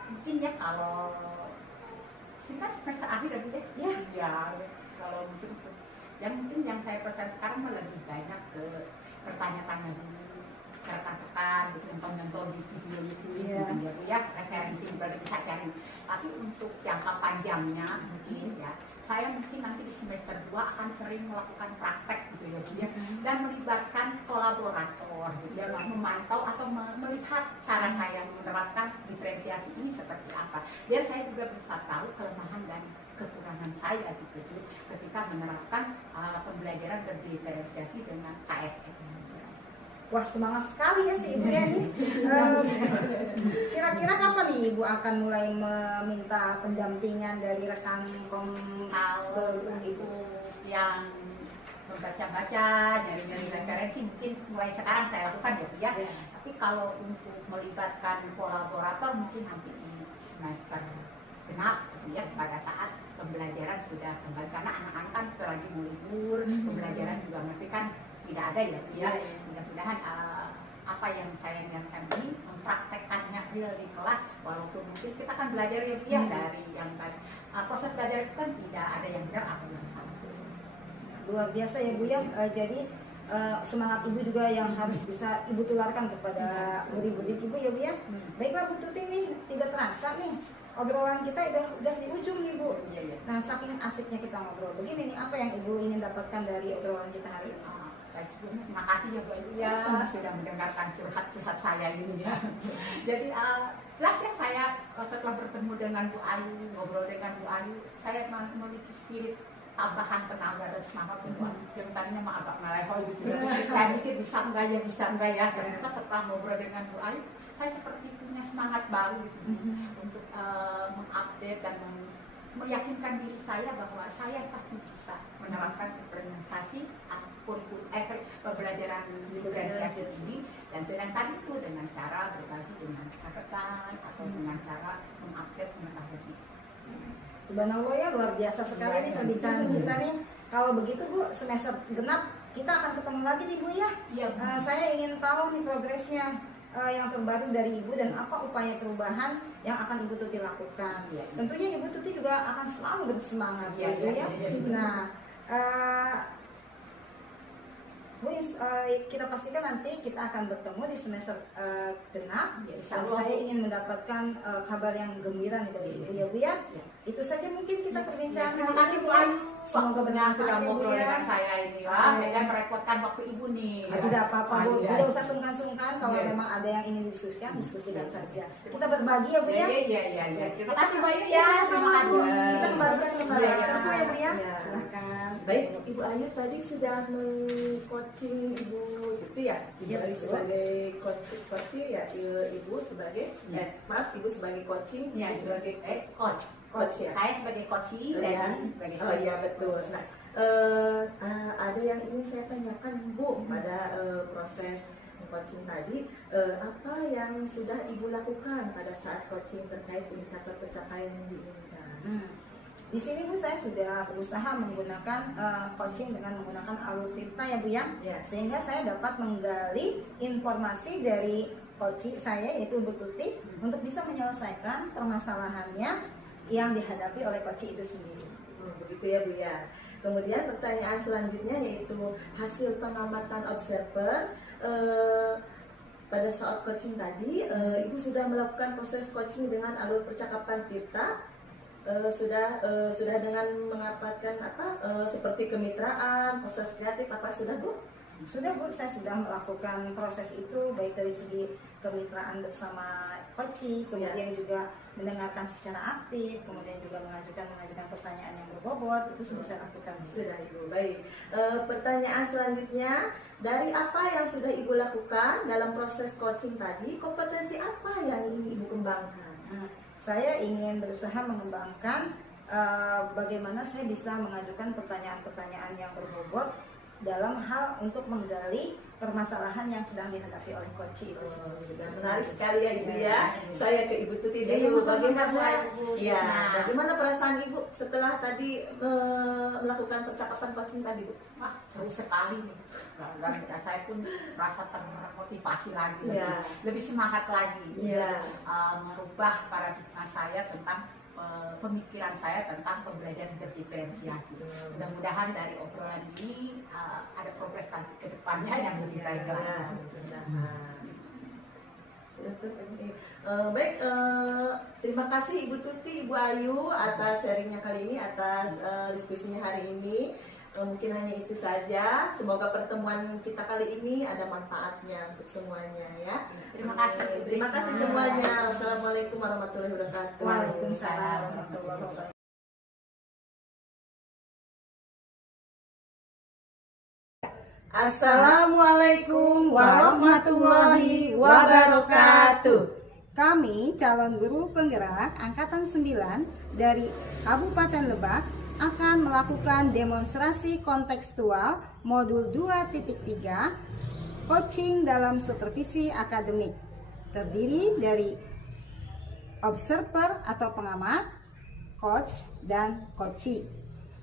Mungkin ya kalau kita semester akhir ya Bu ya. Ya kalau mungkin yang saya pesan sekarang malah lebih banyak ke bertanya-tanya dulu ke rekan-rekan gitu, nonton di video YouTube gitu ya, referensi berarti bisa cari. Tapi untuk jangka panjangnya mungkin ya saya mungkin nanti di semester 2 akan sering melakukan praktek gitu ya Bu ya, dan melibatkan kolaborator gitu ya, memantau atau melihat cara saya menerapkan diferensiasi ini seperti apa, biar saya juga bisa tahu kelemahan dan kekurangan saya gitu ketika menerapkan pembelajaran berdiferensiasi dengan KSS. Wah semangat sekali ya si Ibu ya nih. Kira-kira kapan nih Ibu Ibu akan mulai meminta pendampingan dari rekan Kalau itu yang membaca-baca, nyari-nyari referensi mungkin mulai sekarang saya lakukan ya Bu ya. Tapi kalau untuk melibatkan kolaborator mungkin nanti di semester genap gitu ya, pada saat pembelajaran sudah kembali, karena anak-anak kan lagi mau libur, pembelajaran juga ngerti kan tidak ada ya Bu ya. Mudah-mudahan apa yang saya inginkan ini mempraktekannya real di kelas, walaupun mungkin kita kan belajar ya Bu ya dari yang tadi proses belajar itu kan tidak ada yang benar atau yang salah. Luar biasa ya Bu ya. Jadi semangat Ibu juga yang harus bisa Ibu tularkan kepada murid-murid Ibu ya Bu ya. Baiklah Bu Tuti, nih tidak terasa nih obrolan kita udah di ujung nih Bu. Nah, saking asiknya kita ngobrol begini nih, apa yang Ibu ingin dapatkan dari obrolan kita hari ini? Baik, terima kasih ya Bu Ayu ya sudah mendengarkan curhat-curhat saya ini ya. Jadi jelas ya, saya setelah bertemu dengan Bu Ayu, ngobrol dengan Bu Ayu, saya memiliki spirit tambahan tenaga dan semangat untuk yang tadinya mah agak melehoi gitu ya. Saya mikir bisa enggak ya. Ternyata setelah ngobrol dengan Bu Ayu, saya seperti punya semangat baru gitu untuk mengupdate dan meyakinkan diri saya bahwa saya pasti bisa menerapkan implementasi pembelajaran diferensiasi ini, dan dengan tadi itu dengan cara berbagi dengan rekan atau dengan cara mengupdate pengetahuan. Subhanallah ya, luar biasa sekali nih pembicaraan kita nih. Kalau begitu Bu, semester genap kita akan ketemu lagi nih Bu ya. Saya ingin tahu nih progresnya yang terbaru dari Ibu dan apa upaya perubahan yang akan Ibu Tuti lakukan. Tentunya Ibu Tuti juga akan selalu bersemangat ya Bu ya. Nah, Bu, kita pastikan nanti kita akan bertemu di semester genap. Dan saya ingin mendapatkan kabar yang gembira nih dari Ibu ya Bu ya. Itu saja mungkin kita perbincangan. Terima kasih Bu Ayu. Semoga sudah ngobrol dengan saya ini lah, dan merepotkan waktu Ibu nih. Tidak apa-apa Bu, tidak usah sungkan-sungkan. Kalau memang ada yang ingin didiskusikan, diskusikan saja. Kita berbagi ya Bu ya. Iya. Terima kasih Bu Ayu ya. Terima kasih. Kita kembalikan kepada Sertu ya Bu ya. Silakan. Baik, Ibu Ayu tadi sudah meng-coaching Ibu itu ya, Ibu Ayu sebagai coach ya, Ibu sebagai Ibu sebagai coaching, sebagai coach ya. Saya sebagai coaching dan sebagai oh iya betul. Nah, ada yang ingin saya tanyakan Bu pada proses coaching tadi, apa yang sudah Ibu lakukan pada saat coaching terkait indikator pencapaian yang diinginkan? Di sini Bu, saya sudah berusaha menggunakan coaching dengan menggunakan alur Tirta ya Bu ya. Sehingga saya dapat menggali informasi dari coach saya yaitu Bu Tuti untuk bisa menyelesaikan permasalahannya yang dihadapi oleh coach itu sendiri. Begitu ya Bu ya. Kemudian pertanyaan selanjutnya yaitu hasil pengamatan observer pada saat coaching tadi, Ibu sudah melakukan proses coaching dengan alur percakapan Tirta, sudah dengan mengapatkan seperti kemitraan, proses kreatif apa sudah Bu? Sudah Bu, saya sudah melakukan proses itu baik dari segi kemitraan bersama coach, kemudian juga mendengarkan secara aktif, kemudian juga mengajukan pertanyaan yang berbobot, itu sudah saya lakukan. Sudah Ibu, baik. Pertanyaan selanjutnya, dari apa yang sudah Ibu lakukan dalam proses coaching tadi, kompetensi apa yang ingin Ibu kembangkan? Saya ingin berusaha mengembangkan bagaimana saya bisa mengajukan pertanyaan-pertanyaan yang berbobot dalam hal untuk menggali permasalahan yang sedang dihadapi oleh coach itu. Sudah menarik sekali ya Ibu ya. Saya ke Ibu Tuti dulu. Bagaimana perasaan Ibu setelah tadi melakukan percakapan coaching tadi Bu? Wah, seru sekali nih. Dan saya pun merasa termotivasi lagi, lebih semangat lagi, merubah paradigma saya tentang pemikiran saya tentang pembelajaran berdiferensiasi. Mudah-mudahan dari obrolan ini ada progres nanti ke depannya yang lebih baik lagi. Baik, terima kasih Ibu Tuti, Ibu Ayu atas sharingnya kali ini, atas diskusinya hari ini. Mungkin hanya itu saja. Semoga pertemuan kita kali ini ada manfaatnya untuk semuanya ya. Terima kasih. Terima kasih semuanya. Wassalamualaikum warahmatullahi wabarakatuh. Waalaikumsalam warahmatullahi wabarakatuh. Assalamualaikum warahmatullahi wabarakatuh. Kami calon guru penggerak Angkatan 9 dari Kabupaten Lebak akan melakukan demonstrasi kontekstual modul 2.3 coaching dalam supervisi akademik. Terdiri dari observer atau pengamat, coach, dan coachee.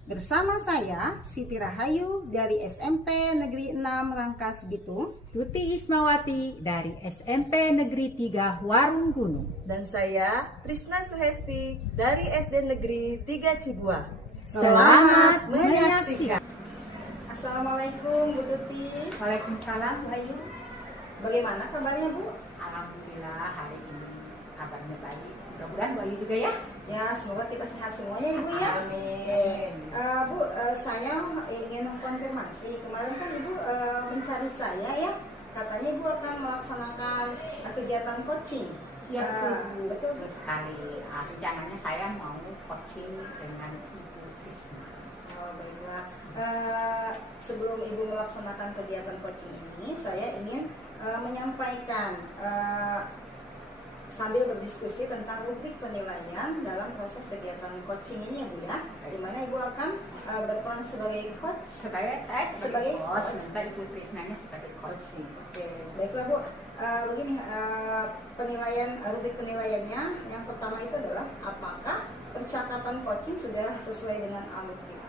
Bersama saya, Siti Rahayu dari SMP Negeri 6 Rangkas Bitung, Tuti Ismawati dari SMP Negeri 3 Warung Gunung. Dan saya Trisna Suhesti dari SD Negeri 3 Cibua. Selamat menyaksikan. Assalamualaikum Bu Tuti. Waalaikumsalam, Bayu. Bagaimana kabarnya Bu? Alhamdulillah hari ini kabarnya baik. Mudah-mudahan Bayu juga ya. Ya, semoga kita sehat semuanya Ibu ya. Amin. Bu, saya ingin mengkonfirmasi. Kemarin kan Ibu mencari saya ya. Katanya Ibu akan melaksanakan kegiatan coaching. Ya betul. betul. Betul sekali. Rencananya saya mau coaching dengan Ibu Trisna. Oh, baiklah. Sebelum Ibu melaksanakan kegiatan coaching ini, saya ingin menyampaikan sambil berdiskusi tentang rubrik penilaian dalam proses kegiatan coaching ini ya Bu ya, di mana Ibu akan berperan sebagai coach. Saya Sebagai sebagai coach, sebagai Ibu Trisnanya sebagai coach. Oke, baiklah Bu. Begini, rubrik penilaiannya yang pertama itu adalah apakah percakapan coaching sudah sesuai dengan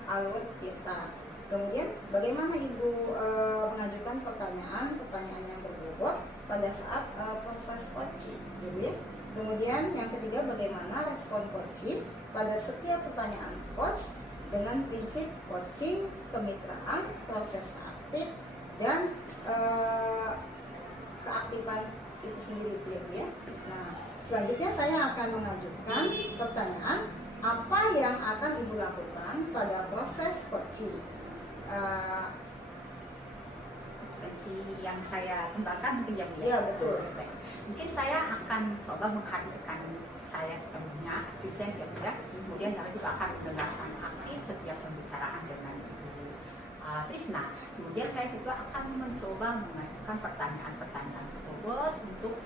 alur kita. Kemudian bagaimana Ibu mengajukan pertanyaan yang berbobot pada saat proses coaching, gitu ya. Kemudian yang ketiga, bagaimana respon coaching pada setiap pertanyaan coach dengan prinsip coaching, kemitraan, proses aktif, dan keaktifan itu sendiri, gitu ya. Nah, selanjutnya saya akan mengajukan pertanyaan apa yang akan Ibu lakukan pada proses coaching. Kompetensi yang saya kembangkan mungkin yang Iya, betul. Baik. Mungkin saya akan coba menghadirkan saya sepenuhnya aktifan ya. Kemudian kami juga akan mendengarkan aktif setiap pembicaraan dengan Ibu Trisna. Kemudian saya juga akan mencoba mengajukan pertanyaan-pertanyaan bobot untuk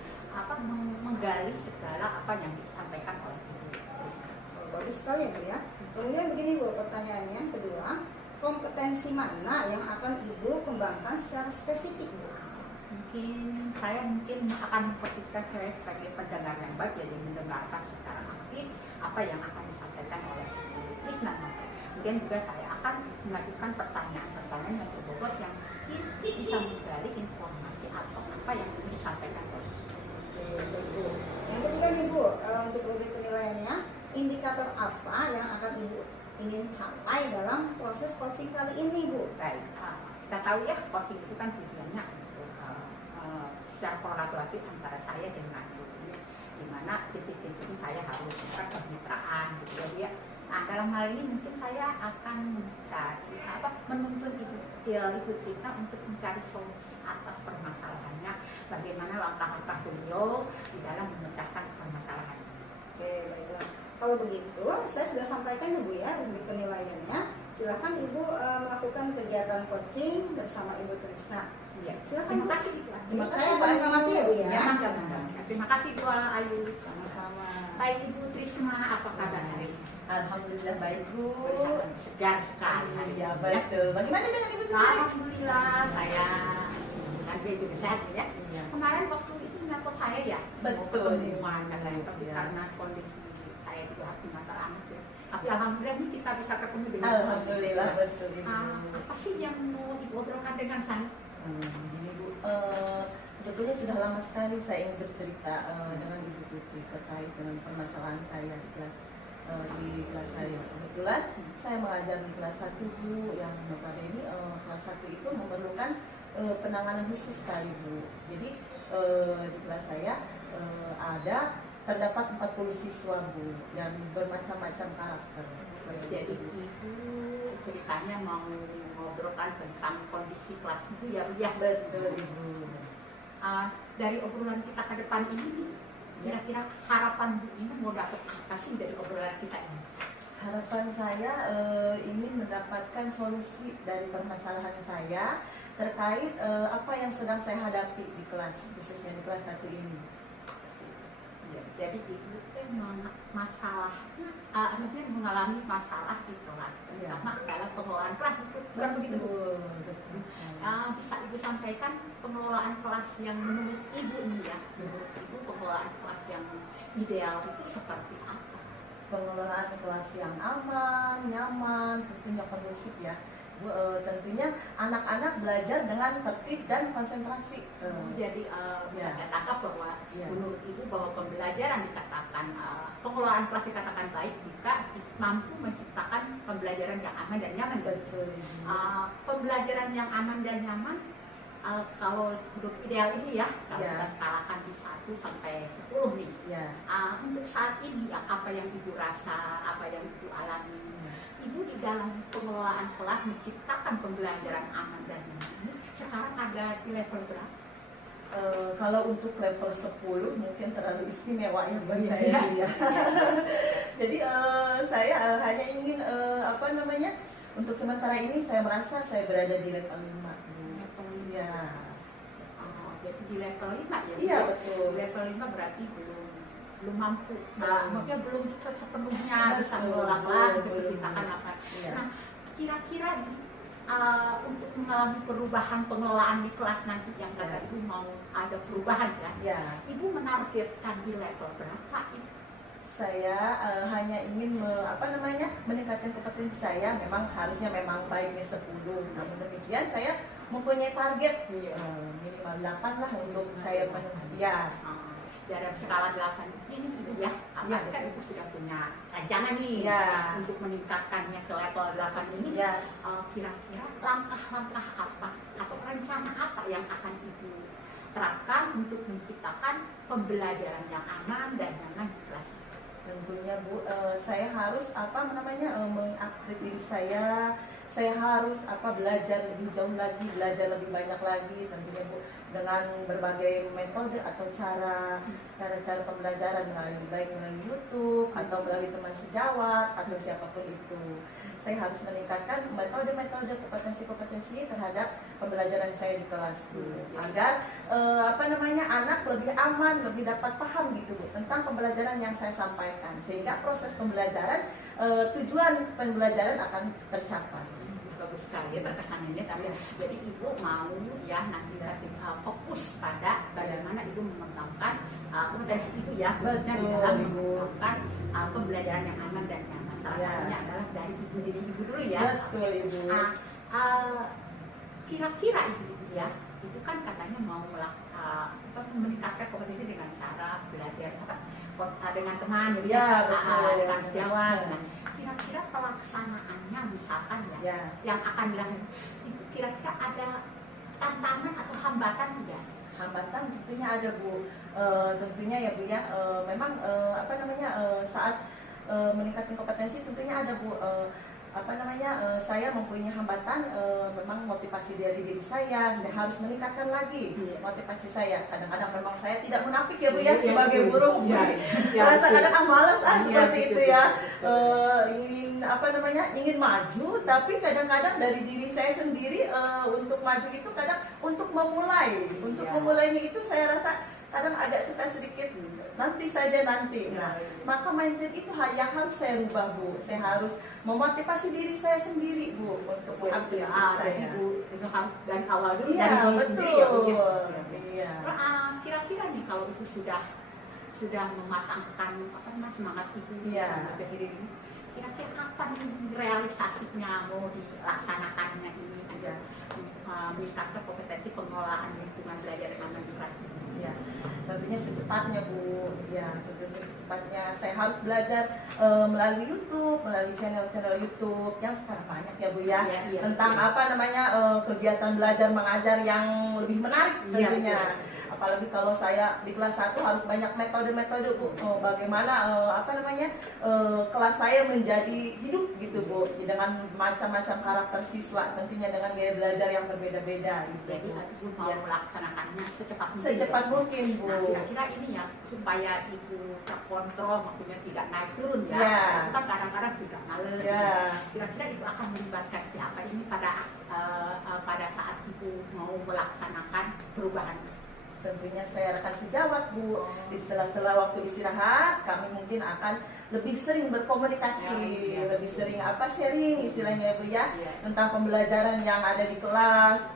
menggali segala apa yang disampaikan oleh Ibu Trisna. Bagus sekali ya Bu ya. Kemudian begini Bu, pertanyaannya yang kedua, kompetensi mana yang akan Ibu kembangkan secara spesifik Bu? Saya mungkin akan memposisikan saya sebagai pendengar yang baik, jadi mendengarkan secara aktif apa yang akan disampaikan oleh Ibu Trisna. Kemudian juga saya akan mengajukan pertanyaan-pertanyaan yang berbobot yang mungkin bisa menggali informasi atau apa yang disampaikan oleh Ibu. Oke, yang ketiga nih Bu, untuk rubrik penilaiannya, indikator apa yang akan Ibu ingin capai dalam proses coaching kali ini Bu? Baik, kita tahu ya coaching itu kan tujuannya untuk secara kolaboratif antara saya dengan Ibu, di mana titik-titiknya saya harus kemitraan gitu ya. Nah, dalam hal ini mungkin saya akan menuntun Ibu Trisna untuk mencari solusi atas permasalahannya, bagaimana langkah-langkah beliau di dalam memecahkan permasalahan. Oke, baiklah. Kalau begitu, saya sudah sampaikan ya Bu ya, rubrik penilaiannya. Silakan Ibu melakukan kegiatan coaching bersama Ibu Trisna. Iya. Silakan Terima Bu. kasih Bu. Saya akan mengamati ya Bu ya. Ya, mangga. Terima kasih Bu Ayu. Sama-sama. Baik Ibu Trisna, apa kabar hari ini? Alhamdulillah baik Bu. Segar sekali hari ini. Ya betul. Bagaimana dengan Ibu sendiri? Alhamdulillah saya juga sehat ya. Iya. Kemarin waktu itu nyapot saya ya, Betul. mau ketemuan katanya, tapi Iya. karena kondisi saya juga harus mengantar anak ya. Tapi alhamdulillah ini kita bisa ketemu dengan Alhamdulillah betul Ibu. Apa sih yang mau diobrolkan dengan saya? Gini Bu, sebetulnya sudah lama sekali saya ingin bercerita dengan Ibu Tuti terkait dengan permasalahan saya di kelas saya. Kebetulan saya mengajar di kelas 1 Bu, yang notabene kelas 1 itu memerlukan penanganan khusus sekali Bu. Jadi di kelas saya terdapat 40 siswa Bu yang bermacam-macam karakter. Jadi Ibu ceritanya mau ngobrolkan tentang kondisi kelas Ibu ya, Bu ya. Betul Ibu. Dari obrolan kita ke depan ini, kira-kira harapan Bu ini mau dapat apa sih dari obrolan kita ini? Harapan saya ingin mendapatkan solusi dari permasalahan saya terkait apa yang sedang saya hadapi di kelas, khususnya di kelas 1 ini. jadi ibu masalahnya, maksudnya mengalami masalah di kelas, terutama dalam pengelolaan kelas, bukan begitu Bu? Bisa Ibu sampaikan pengelolaan kelas yang menurut Ibu ini ya, menurut Ibu pengelolaan kelas yang ideal itu seperti apa? Pengelolaan kelas yang aman, nyaman, tentunya kondusif ya. Tentunya anak-anak belajar dengan tertib dan konsentrasi. Jadi bisa Ya. saya tangkap bahwa Ya. menurut Ibu bahwa pembelajaran dikatakan pengelolaan kelas dikatakan baik jika mampu menciptakan pembelajaran yang aman dan nyaman. Betul. Pembelajaran yang aman dan nyaman kalau hidup ideal ini ya, kalau Ya. kita skalakan di 1 sampai 10 nih. Ya. Untuk saat ini apa yang Ibu rasa, apa yang Ibu alami, Ibu di dalam pengelolaan kelas menciptakan pembelajaran aman dan nyaman sekarang ada di level berapa? Kalau untuk level 10 mungkin terlalu istimewa ya buat Iya. saya ya. Jadi saya hanya ingin untuk sementara ini saya merasa saya berada di level 5. Iya. Jadi di level 5 ya? Iya, Bu? betul. Di level 5 berarti belum mampu, maksudnya belum sepenuhnya bisa Betul, mengelola kelas, belum. menciptakan apa. Iya. Nah, kira-kira untuk mengalami perubahan pengelolaan di kelas nanti yang kata Ya. Ibu mau ada perubahan ya, Ya. Ibu menargetkan di level berapa ini? Saya hanya ingin meningkatkan kompetensi saya. Memang harusnya baiknya 10. Namun demikian saya mempunyai target minimal 8 lah untuk saya menuju. Ya. Dalam skala 8 ini Ibu ya, Ya. kan Ibu sudah punya rancangan nih Ya. untuk meningkatkannya ke level 8 ini. Ya. Kira-kira langkah-langkah apa atau rencana apa yang akan Ibu terapkan untuk menciptakan pembelajaran yang aman dan nyaman di kelas? Tentunya Bu, saya harus mengupgrade diri saya. Saya harus belajar lebih jauh lagi, belajar lebih banyak lagi tentunya Bu, dengan berbagai metode atau cara pembelajaran melalui YouTube atau melalui teman sejawat atau siapapun itu. Saya harus meningkatkan metode-metode kompetensi terhadap pembelajaran saya di kelas Bu, agar anak lebih aman, lebih dapat paham gitu Bu tentang pembelajaran yang saya sampaikan, sehingga proses pembelajaran tujuan pembelajaran akan tercapai. Bagus sekali ya terkesannya, tapi jadi Ibu mau ya nanti fokus pada bagaimana Ibu mengembangkan kompetensi Ibu ya, khususnya di dalam mengembangkan pembelajaran yang aman dan nyaman. Salah satunya adalah dari Ibu diri Ibu dulu ya. Betul Ibu. Kira-kira Ibu ya, Ibu kan katanya mau meningkatkan kompetensi dengan cara belajar dengan teman, Ya, betul. dengan sejawat. Nah, kira-kira pelaksanaannya misalkan ya, yang akan dilakukan, Ibu kira-kira ada tantangan atau hambatan tidak? Hambatan tentunya ada Bu, tentunya ya Bu ya, memang saat meningkatkan kompetensi tentunya ada Bu, saya mempunyai hambatan, memang motivasi dari diri saya harus meningkatkan lagi motivasi saya. Kadang-kadang memang saya tidak munafik ya Bu ya, sebagai guru merasa kadang malas seperti itu ya, ingin maju, tapi kadang-kadang dari diri saya sendiri untuk maju itu kadang untuk memulainya itu saya rasa kadang agak suka sedikit nanti saja. Nah, maka mindset itu yang harus saya rubah Bu. Saya harus memotivasi diri saya sendiri Bu untuk mengupgrade saya. Jadi Ibu harus dari awal dulu Iya, dari diri sendiri ya Bu. Iya. Kira-kira nih kalau Ibu sudah mematangkan semangat Ibu Iya. dari diri ini, kira-kira kapan realisasinya mau dilaksanakannya ini ada meningkatkan kompetensi pengelolaan lingkungan belajar yang aman di kelas ini? Ya, tentunya secepatnya Bu. Ya, tentunya secepatnya saya harus belajar melalui YouTube, melalui channel YouTube yang sekarang banyak ya Bu ya, tentang kegiatan belajar mengajar yang lebih menarik tentunya. Apalagi kalau saya di kelas 1 harus banyak metode-metode Bu, bagaimana kelas saya menjadi hidup gitu Bu, dengan macam-macam karakter siswa, tentunya dengan gaya belajar yang berbeda-beda gitu. Jadi Ibu mau melaksanakannya secepat mungkin. Secepat mungkin Bu. Nah, kira-kira ini ya supaya Ibu terkontrol, maksudnya tidak naik turun ya. Ya. Ibu kan kadang-kadang juga males. Ya. Kira-kira Ibu akan melibatkan siapa ini pada saat Ibu mau melaksanakan perubahan? tentunya saya rekan sejawat Bu. Di sela-sela waktu istirahat kami mungkin akan lebih sering berkomunikasi, lebih sering sharing istilahnya Bu ya, tentang pembelajaran yang ada di kelas.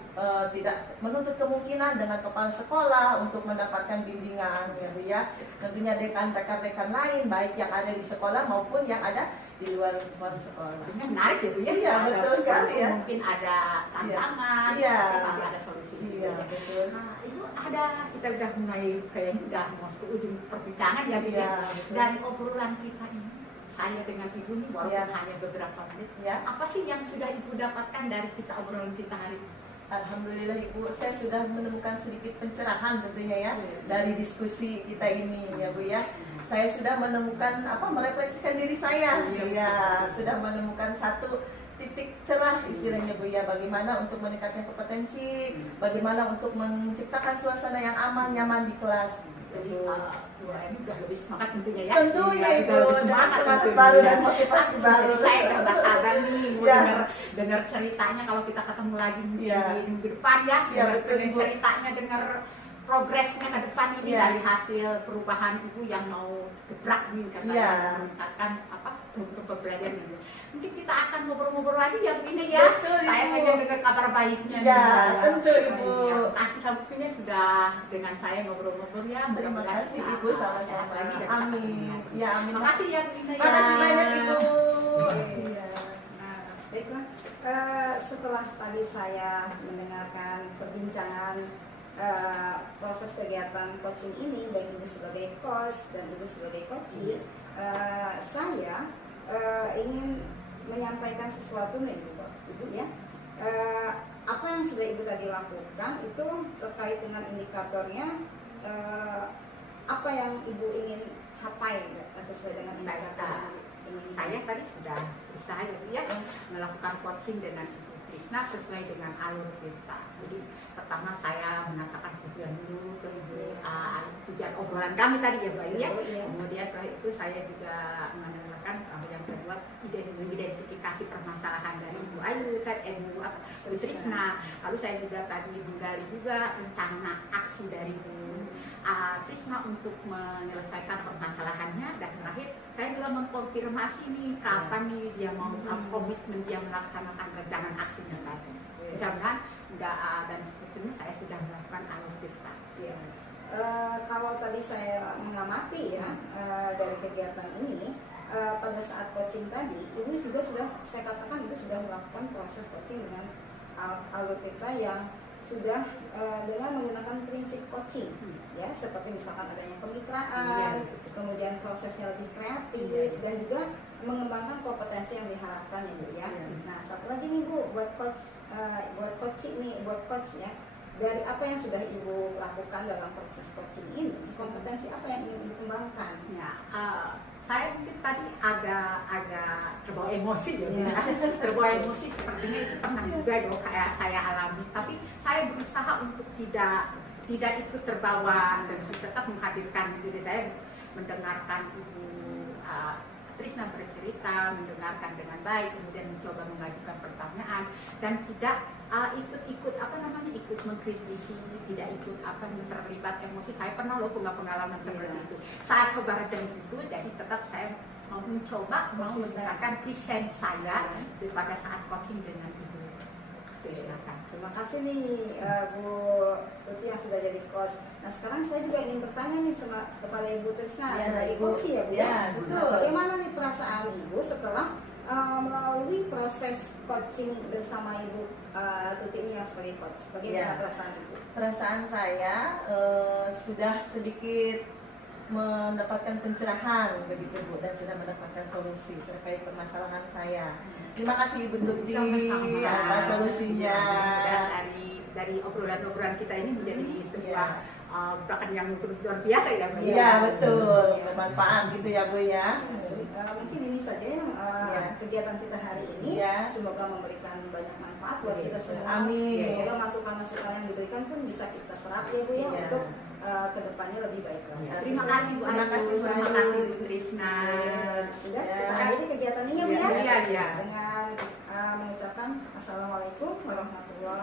Tidak menuntut kemungkinan dengan kepala sekolah untuk mendapatkan bimbingan ya Bu ya. Tentunya rekan-rekan lain baik yang ada di sekolah maupun yang ada di luar sekolah. Menarik ya Bu ya. Iya betul sekali ya. Mungkin ada tantangan, tapi ada solusi. Iya betul. Nah, Ibu kita udah mulai kayaknya udah mau ke ujung perbincangan ya Bu ya. Iya, betul. Dari obrolan kita ini, saya dengan Ibu ini walaupun hanya beberapa menit. Ya. Apa sih yang sudah Ibu dapatkan dari kita obrolan kita hari ini? Alhamdulillah Ibu, saya sudah menemukan sedikit pencerahan tentunya ya dari diskusi kita ini ya Bu ya. Saya sudah menemukan merefleksikan diri saya ya, sudah menemukan satu titik cerah istilahnya Bu ya, bagaimana untuk meningkatkan kompetensi, bagaimana untuk menciptakan suasana yang aman nyaman di kelas. Jadi ini udah lebih semangat tentunya ya. Tentunya Ibu lebih semangat baru dan motivasi baru. Jadi saya udah sabar nih mau dengar ceritanya kalau kita ketemu lagi di minggu depan ya. Dengar ceritanya, dengar progresnya ke depan ini dari hasil perubahan Ibu yang mau gebrak nih katanya meningkatkan pembelajaran ini. Mungkin kita akan ngobrol-ngobrol lagi yang ini ya. Betul, saya Ibu. hanya dengar kabar baiknya. Ya, tentu Ibu. Terima kasih waktunya sudah dengan saya ngobrol-ngobrol ya. Terima kasih Ibu, sama-sama. Amin. Ya, amin. Terima kasih ya Bu Ina ya. Terima kasih banyak Ibu. Iya. Baiklah, setelah tadi saya mendengarkan perbincangan proses kegiatan coaching ini, baik Ibu sebagai coach dan Ibu sebagai coachee, saya ingin menyampaikan sesuatu nih Ibu ya. Apa yang sudah Ibu tadi lakukan itu terkait dengan indikatornya, apa yang Ibu ingin capai sesuai dengan indikator ini. Saya tadi sudah berusaha ya melakukan coaching dengan Ibu Trisna sesuai dengan alur kita. Jadi pertama saya mengatakan tujuan dulu ke Ibu, tujuan obrolan kami tadi ya Bayu ya. Kemudian setelah itu saya juga menanyakan yang kedua identifikasi permasalahan dari Ibu Ayu kan, Ibu Trisna. Lalu saya juga tadi menggali juga rencana aksi dari Ibu Trisna untuk menyelesaikan permasalahannya, dan terakhir saya juga mengkonfirmasi nih kapan nih dia mau komitmen dia melaksanakan rencana aksinya tadi. Mudah-mudahan dan sebetulnya saya sudah melakukan alur kita. Ya. Kalau tadi saya mengamati ya dari kegiatan ini, pada saat coaching tadi, Ibu juga sudah, saya katakan Ibu sudah melakukan proses coaching dengan alur kita yang sudah dengan menggunakan prinsip coaching ya, seperti misalkan adanya kemitraan, kemudian prosesnya lebih kreatif dan juga mengembangkan kompetensi yang diharapkan Ibu ya. Nah, satu lagi nih Bu, buat coach ya, dari apa yang sudah Ibu lakukan dalam proses coaching ini, kompetensi apa yang ingin Ibu kembangkan? Ya, saya mungkin tadi agak terbawa emosi terbawa emosi sepertinya itu pernah juga dong kayak saya alami, tapi saya berusaha untuk tidak ikut terbawa dan tetap menghadirkan diri saya, mendengarkan Ibu Trisna bercerita, mendengarkan dengan baik, kemudian mencoba mengajukan pertanyaan dan tidak ikut mengkritisi, tidak ikut terlibat emosi. Saya pernah loh punya pengalaman seperti itu. Saat coba dari itu, jadi tetap saya mencoba menggunakan present saya pada saat coaching dengan Ibu Trisna. Terima kasih nih Bu Tuti yang sudah jadi coach. Nah, sekarang saya juga ingin bertanya nih kepada Ibu Trisna sebagai coach ya Bu ya. Nah, bagaimana nih perasaan Ibu setelah melalui proses coaching bersama Ibu Tuti ini yang sebagai coach? Bagaimana perasaan Ibu? Perasaan saya sudah sedikit mendapatkan pencerahan begitu Bu, dan sudah mendapatkan solusi terkait permasalahan saya. Terima kasih Ibu Tuti atas solusinya. Dari obrolan-obrolan kita ini menjadi sebuah gerakan yang luar biasa ya Bu. Iya betul, bermanfaat gitu ya Bu ya. Mungkin ini saja yang kegiatan kita hari ini. Semoga memberikan banyak manfaat buat kita semua. Amin. Semoga masukan-masukan yang diberikan pun bisa kita serap ya Bu ya, untuk kedepannya lebih baik lagi. Terima kasih Bu. Terima kasih Bu Trisna. Sudah kita akhiri kegiatan ini ya Bu ya. Iya. Dengan mengucapkan Assalamualaikum warahmatullahi